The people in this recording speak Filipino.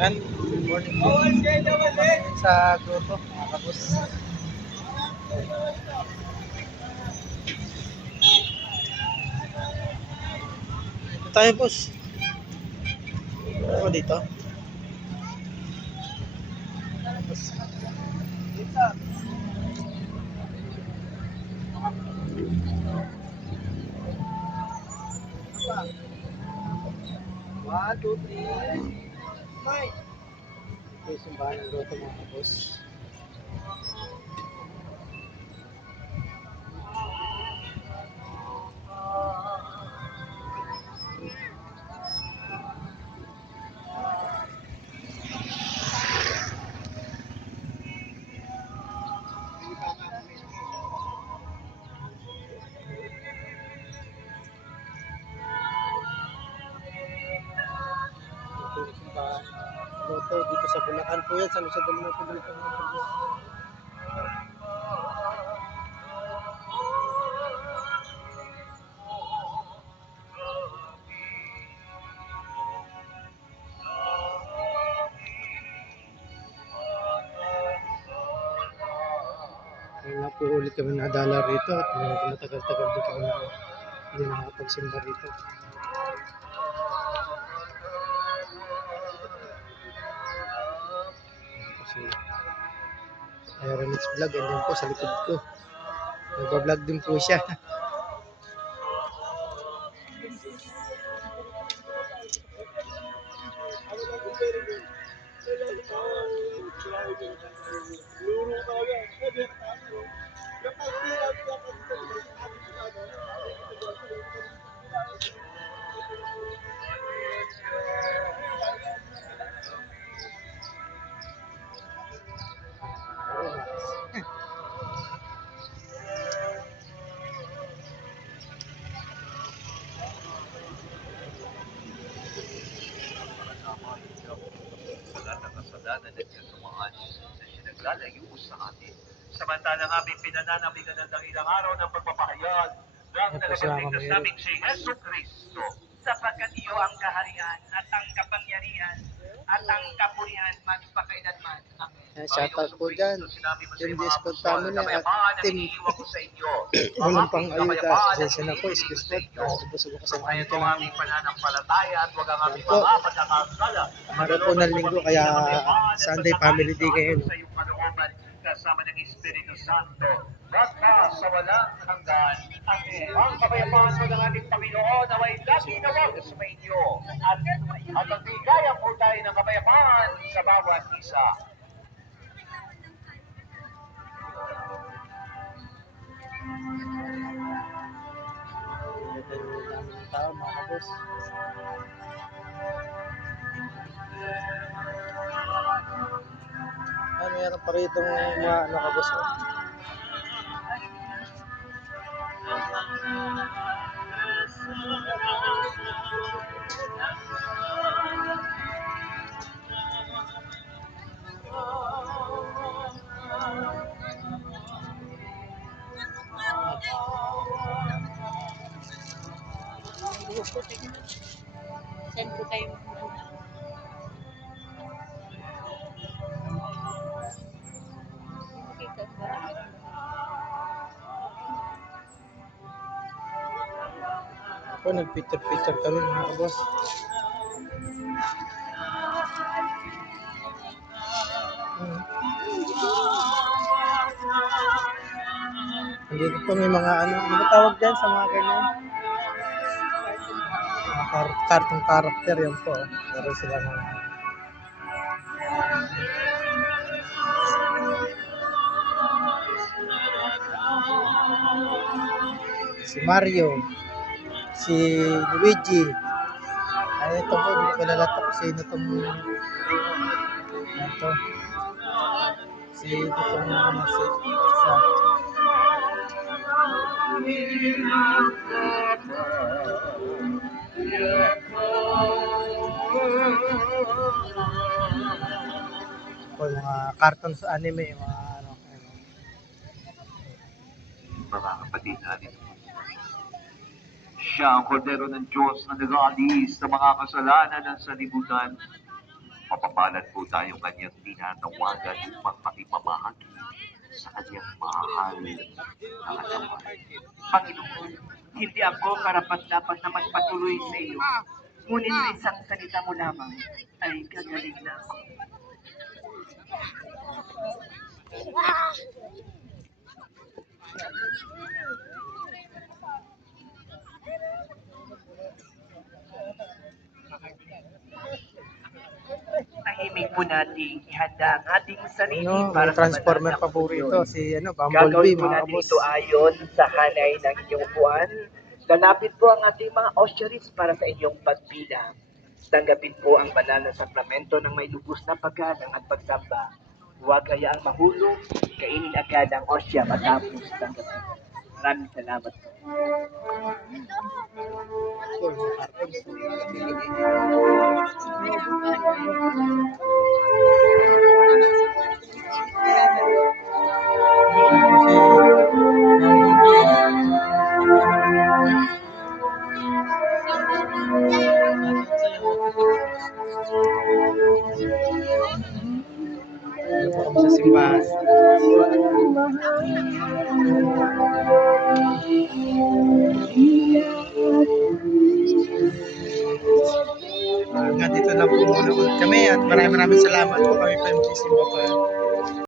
And good morning po. Sa grotto, mga kapos. Ito tayo, boss. Ako dito. Boss. One, two, three. Ito yung simbahan ng grotto, mga kapos. Ito yung simbahan ng grotto dito sa Bulacan po yan. Sa Luzon del Norte, Bulacan, mga kapos. Ngayon na po ulit kami nadala rito at matagal-tagal din kami hindi nakakapagsimba rito. Kasi Aeronix Vlog, and then po sa likod ko. Nagbablog din po siya. Kasalanan at kasumaan na sinaglalayo sa atin. Samantalang aming pinananabigan ng ilang araw ng pagpapahayag ng tagapagligtas naming si Yesu Cristo. Sapagkat iyo ang kaharian at ang kapangyarihan at ang kapurihan magpakailanman. Amen. Shoutout po dyan. Team Discord family at Team ko sa inyo. Walang pang ayuda. Sensya na po, excuse po. Busog ako sa Kaya mga ito ang aming pananampalataya at huwag ang aming po. mga pagkakasala. Araw po ng linggo, kaya Sunday family day ngayon. Sa iyong kalooban, kasama ng Espiritu Santo, basta sa walang hanggan. Amen. Ang kapayapaan po ng ating Panginoon na may lagi nawag sa inyo. At magbigayan po tayo ng kapayapaan sa bawat isa. Ito yung dami ng tao, mga kabos. Meron pa rito mga kabos. Oh. Send ko kayo. Ako, nag-picture kami, mga kabos. Dito po may mga ano ba tawag dyan sa mga ganyan? Kartong karakter yan po. Meron sila mga si Mario, si Luigi. Ay, ito po, hindi ko nalata kung sino itong ito. Si sa mga cartoon sa anime, mga ano. Mga kapatid natin. Siya ang kordero ng Diyos na nag-aalis sa mga kasalanan ng sanlibutan. Mapapalad po tayong kanyang tinatawagan upang makipamahagi sa kanyang mahal na katawan. Panginoon, hindi ako karapat-dapat na magpatuloy sa iyo. Ngunit sa isang salita mo lamang ay gagaling na ako. Tahimik po nating ihanda ang ating sarili Ano, para may transformer sa paborito. Si ano, Bumblebee, Gagawin po mga natin kabos. ito ayon sa hanay ng inyong upuan. Lalapit po ang ating mga osyaris para sa inyong pagbilang. Tanggapin po ang banal na sakramento ng may lubos na paggalang at pagsamba. Huwag hayaang mahulog, kainin agad ang osya matapos tanggapin. Maraming salamat po. Sa simbahan. Hanggang dito lang po muna ulit kami at maraming salamat po, kami pa yung sisimba pa.